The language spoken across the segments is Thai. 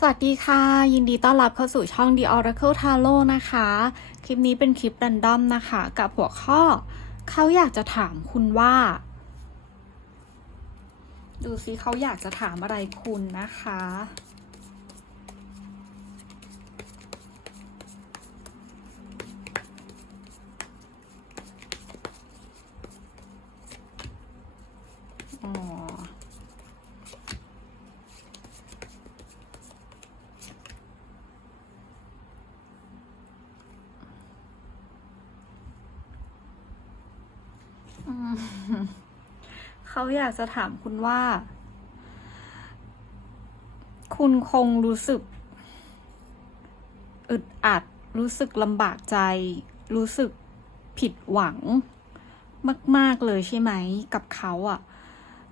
สวัสดีค่ะ ยินดีต้อนรับเข้าสู่ช่อง The Oracle Tarot นะคะ คลิปนี้เป็นคลิปรันดอมนะคะ กับหัวข้อ เขาอยากจะถามคุณว่า ดูซิเขาอยากจะถามอะไรคุณนะคะ อ๋อ อืม เขาอยากจะถามคุณว่า คุณคงรู้สึก อึดอัด รู้สึกลำบากใจ รู้สึกผิดหวัง มาก ๆ เลยใช่ไหม กับเขาอะ่ะ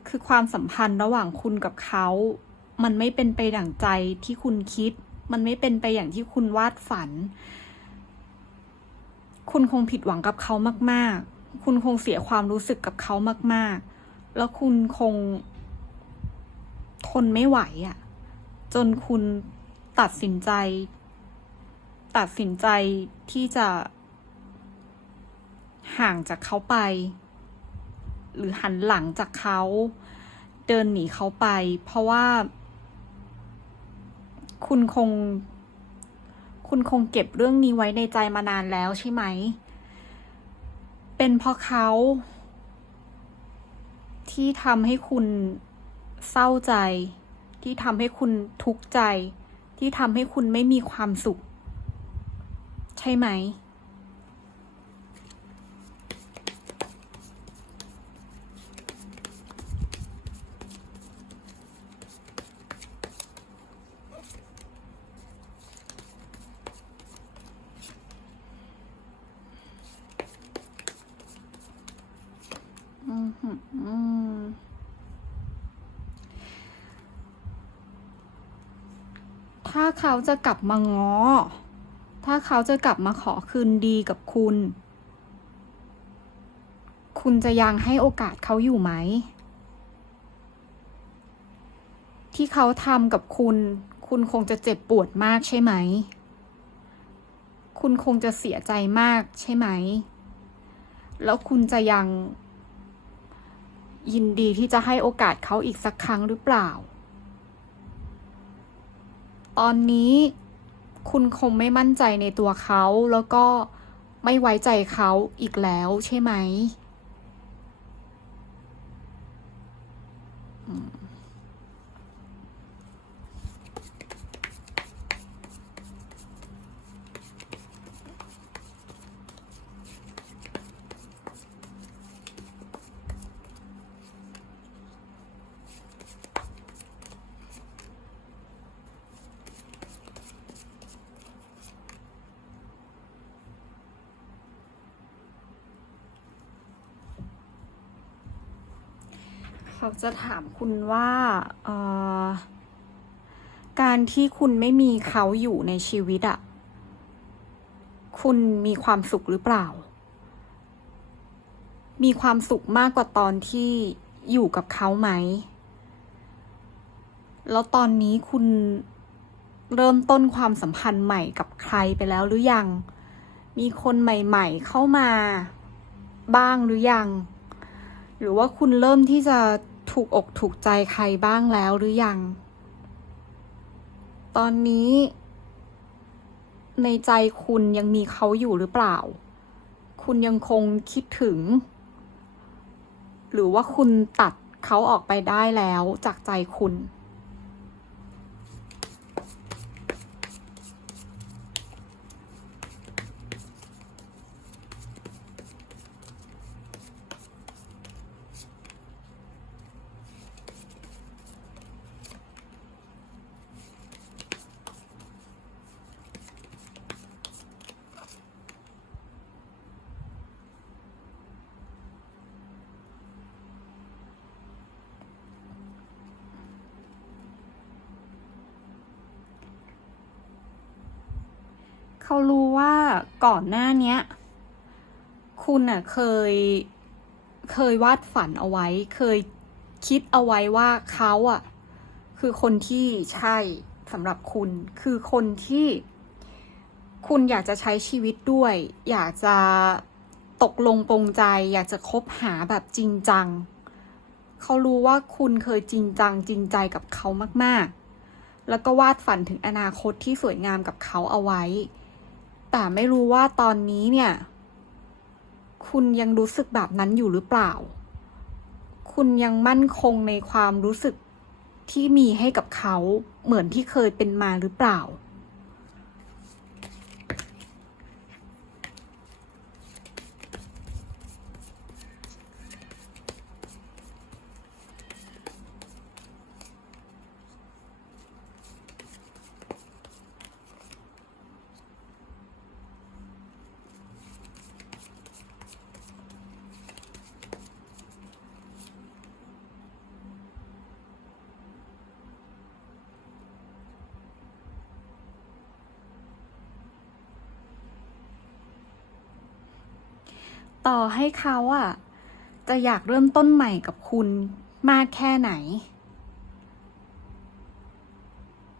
คือความสัมพันธ์ระหว่างคุณกับเขา มันไม่เป็นไปดั่งใจที่คุณคิด มันไม่เป็นไปอย่างที่คุณวาดฝัน คุณคงผิดหวังกับเขามาก ๆ คุณคงเสียความรู้สึกกับเขามาก ๆ แล้วคุณคงทนไม่ไหวอะ่ะ จนคุณตัดสินใจ ตัดสินใจที่จะ ห่างจากเขาไป หรือหันหลังจากเขา เดินหนีเขาไป เพราะว่า คุณคง คุณคงเก็บเรื่องนี้ไว้ในใจมานานแล้วใช่ไหม เป็นเพราะเขา ที่ทำให้คุณเศร้าใจ ที่ทำให้คุณทุกข์ใจ ที่ทำให้คุณไม่มีความสุข ใช่ไหม อืมหืมอืม ถ้าเขาจะกลับมาง้อ ถ้าเขาจะกลับมาขอคืนดีกับคุณ คุณจะยังให้โอกาสเขาอยู่ไหม ที่เขาทำกับคุณ คุณคงจะเจ็บปวดมากใช่ไหม คุณคงจะเสียใจมากใช่ไหม แล้วคุณจะยัง ยินดีที่จะให้โอกาสเขาอีกสักครั้งหรือเปล่า ตอนนี้คุณคงไม่มั่นใจในตัวเขาแล้วก็ไม่ไว้ใจเขาอีกแล้วใช่ไหม เขาจะถามคุณว่าการที่คุณไม่มีเขาอยู่ในชีวิตอะคุณมีความสุขหรือเปล่า มีความสุขมากกว่าตอนที่อยู่กับเขาไหม แล้วตอนนี้คุณเริ่มต้นความสัมพันธ์ใหม่กับใครไปแล้วหรือยัง มีคนใหม่ๆเข้ามาบ้างหรือยัง หรือว่าคุณเริ่มที่จะ ถูกอกถูกใจใครบ้างแล้วหรือยัง ตอนนี้ ในใจคุณยังมีเขาอยู่หรือเปล่า คุณยังคงคิดถึง หรือว่าคุณตัดเขาออกไปได้แล้วจากใจคุณ เขารู้ว่าก่อนหน้าเนี้ย คุณน่ะเคย เคยวาดฝันเอาไว้ เคยคิดเอาไว้ว่าเขาอะคือคนที่ใช่สำหรับคุณ คือคนที่คุณอยากจะใช้ชีวิตด้วย อยากจะตกลงปรงใจ อยากจะคบหาแบบจริงจัง เขารู้ว่าคุณเคยจริงจัง จริงใจกับเขามาก ๆ แล้วก็วาดฝันถึงอนาคตที่สวยงามกับเขาเอาไว้ แต่ไม่รู้ว่าตอนนี้เนี่ย คุณยังรู้สึกแบบนั้นอยู่หรือเปล่า คุณยังมั่นคงในความรู้สึกที่มีให้กับเขาเหมือนที่เคยเป็นมาหรือเปล่า ต่อให้เขาอะจะอยากเริ่มต้นใหม่กับคุณมากแค่ไหน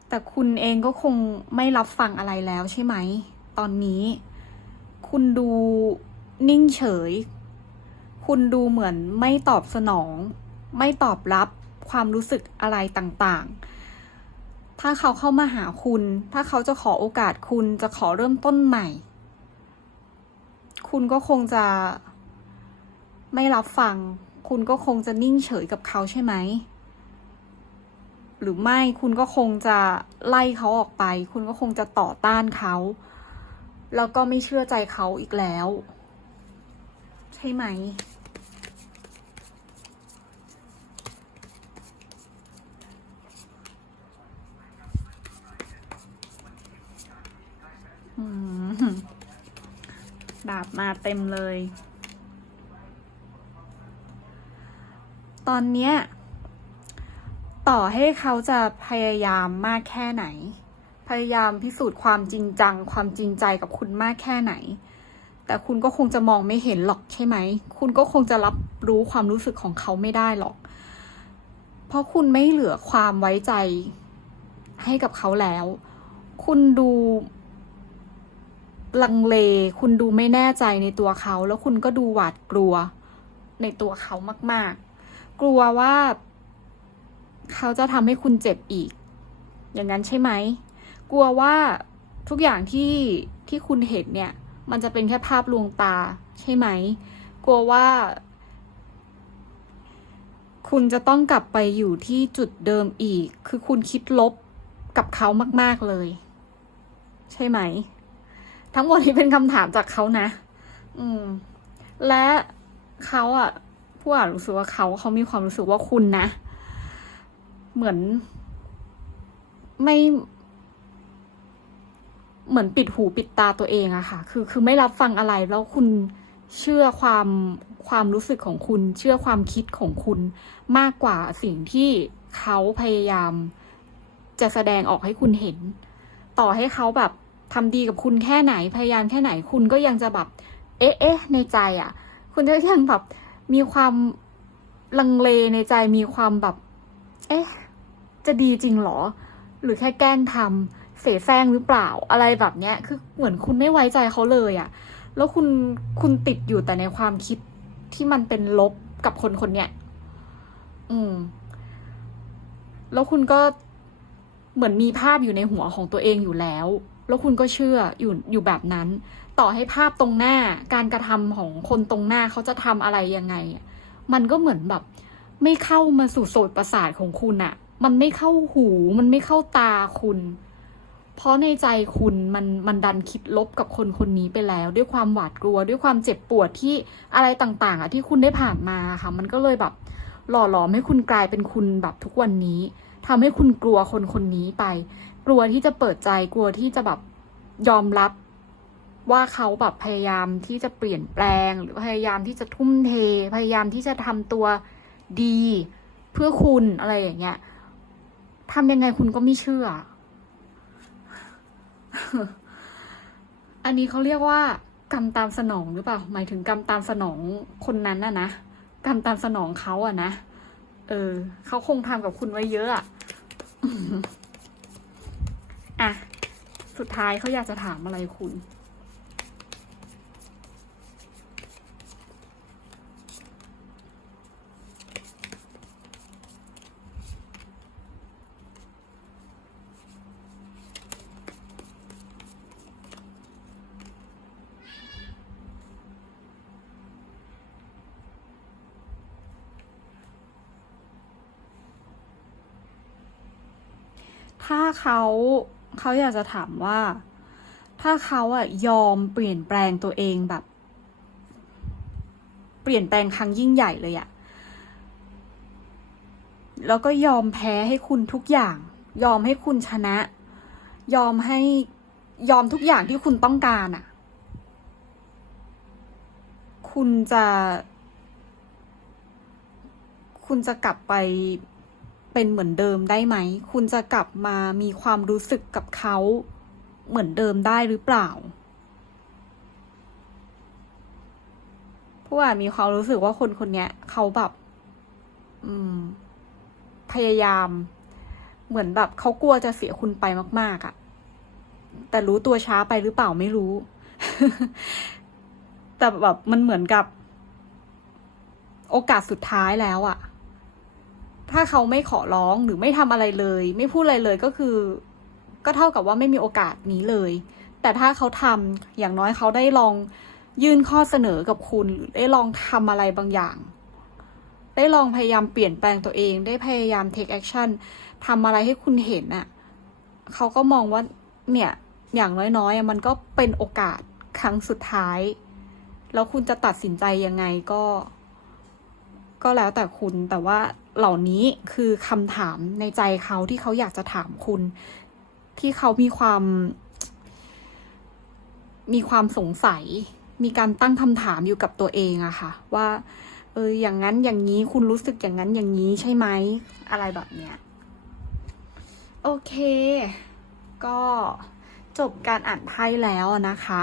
แต่คุณเองก็คงไม่รับฟังอะไรแล้วใช่ไหม ตอนนี้ คุณดูนิ่งเฉย คุณดูเหมือนไม่ตอบสนอง ไม่ตอบรับความรู้สึกอะไรต่างๆ ถ้าเขาเข้ามาหาคุณ ถ้าเขาจะขอโอกาสคุณจะขอเริ่มต้นใหม่ คุณก็คงจะไม่รับฟัง คุณก็คงจะนิ่งเฉยกับเขาใช่ไหม หรือไม่คุณก็คงจะไล่เขาออกไป คุณก็คงจะต่อต้านเขา แล้วก็ไม่เชื่อใจเขาอีกแล้ว ใช่ไหมอืมาบมาเต็มเลย ตอนเนี้ยต่อให้เขาจะพยายามมากแค่ไหน พยายามพิสูจน์ความจริงจัง ความจริงใจกับคุณมากแค่ไหน แต่คุณก็คงจะมองไม่เห็นหรอกใช่ไหม คุณก็คงจะรับรู้ความรู้สึกของเขาไม่ได้หรอก เพราะคุณไม่เหลือความไว้ใจให้กับเขาแล้ว คุณดู ลังเล คุณดูไม่แน่ใจในตัวเขา แล้วคุณก็ดูหวาดกลัวในตัวเขามาก ๆ กลัวว่า เขาจะทำให้คุณเจ็บอีก อย่างนั้นใช่ไหม กลัวว่าทุกอย่างที่ที่คุณเห็นเนี่ย มันจะเป็นแค่ภาพลวงตาใช่ไหม กลัวว่า คุณจะต้องกลับไปอยู่ที่จุดเดิมอีก คือคุณคิดลบกับเขามาก ๆ เลย ใช่ไหม ทั้งหมดนี้เป็นคำถามจากเขานะ อืม และเขาอะผู้อ่านรู้สึกว่าเขาเขามีความรู้สึกว่าคุณนะ เหมือน ไม่ เหมือนปิดหูปิดตาตัวเองอะค่ะ คือ คือไม่รับฟังอะไรแล้วคุณเชื่อความความรู้สึกของคุณ เชื่อความคิดของคุณมากกว่าสิ่งที่เขาพยายามจะแสดงออกให้คุณเห็น ต่อให้เขาแบบ ทำดีกับคุณแค่ไหนพยายามแค่ไหนคุณก็ยังจะแบบเอ๊ะเอ๊ะในใจอะ่ะ คุณจะยังแบบมีความลังเลในใจมีความแบบ เอ๊ะ จะดีจริงหรอ หรือแค่แกล้งทำเสแสร้งหรือเปล่าอะไรแบบเนี้ย คือเหมือนคุณไม่ไว้ใจเขาเลยอะ่ะ แล้วคุณคุณติดอยู่แต่ในความคิดที่มันเป็นลบกับคนคนเนี้ยอืม แล้วคุณก็เหมือนมีภาพอยู่ในหัวของตัวเองอยู่แล้ว แล้วคุณก็เชื่ออยู่อยู่แบบนั้น ต่อให้ภาพตรงหน้าการกระทำของคนตรงหน้าเขาจะทำอะไรยังไง มันก็เหมือนแบบ ไม่เข้ามาสู่โสตประสาทของคุณอะมันไม่เข้าหู มันไม่เข้าตาคุณ เพราะในใจคุณมันมันดันคิดลบกับคนคนนี้ไปแล้ว ด้วยความหวาดกลัว ด้วยความเจ็บปวดที่อะไรต่างๆอะที่คุณได้ผ่านมาค่ะ มันก็เลยแบบ หล่อหลอมให้คุณกลายเป็นคุณแบบทุกวันนี้ทำให้คุณกลัวคนคนนี้ไป กลัวที่จะเปิดใจกลัวที่จะแบบยอมรับว่าเขาแบบพยายามที่จะเปลี่ยนแปลง หรือพยายามที่จะทุ่มเท พยายามที่จะทำตัวดี เพื่อคุณอะไรอย่างเงี้ยทำยังไงคุณก็ไม่เชื่อ อันนี้เขาเรียกว่ากรรมตามสนองหรือเปล่า หมายถึงกรรมตามสนองคนนั้นน่ะนะกรรมตามสนองเขาอะนะ เออ เขาคงทำกับคุณไว้เยอะอะ อะ สุดท้ายเขาอยากจะถามอะไรคุณ ถ้าเขา เขาอยากจะถามว่า ถ้าเขาอะยอมเปลี่ยนแปลงตัวเองแบบ เปลี่ยนแปลงครั้งยิ่งใหญ่เลยอะแล้วก็ยอมแพ้ให้คุณทุกอย่าง ยอมให้คุณชนะ ยอมให้ยอมทุกอย่างที่คุณต้องการอะคุณจะ คุณจะกลับไป เป็นเหมือนเดิมได้ไหม คุณจะกลับมามีความรู้สึกกับเขาเหมือนเดิมได้หรือเปล่า ผู้อ่านมีความรู้สึกว่าคนคนนี้เขาแบบ อืม พยายาม เหมือนแบบเขากลัวจะเสียคุณไปมาก ๆอะ่ะ แต่รู้ตัวช้าไปหรือเปล่าไม่รู้ แต่แบบมันเหมือนกับ โอกาสสุดท้ายแล้วอะ่ะ ถ้าเขาไม่ขอร้องหรือไม่ทำอะไรเลย ไม่พูดอะไรเลยก็คือ ก็เท่ากับว่าไม่มีโอกาสนี้เลย แต่ถ้าเขาทำอย่างน้อยเขาได้ลองยื่นข้อเสนอกับคุณหรือได้ลองทำอะไรบางอย่าง ได้ลองพยายามเปลี่ยนแปลงตัวเอง ได้พยายาม take action ทำอะไรให้คุณเห็นน่ะเขาก็มองว่าเนี่ยอย่างน้อยๆมันก็เป็นโอกาสครั้งสุดท้าย แล้วคุณจะตัดสินใจยังไงก็ ก็แล้วแต่คุณแต่ว่า เหล่านี้คือคำถามในใจเขาที่เขาอยากจะถามคุณ ที่เขามีความ มีความสงสัย มีการตั้งคำถามอยู่กับตัวเองอะค่ะ ว่า เอออย่างนั้นอย่างนี้คุณรู้สึกอย่างนั้นอย่างนี้ใช่ไหมอะไรแบบเนี้ยโอเค ก็จบการอ่านไพ่แล้วนะคะ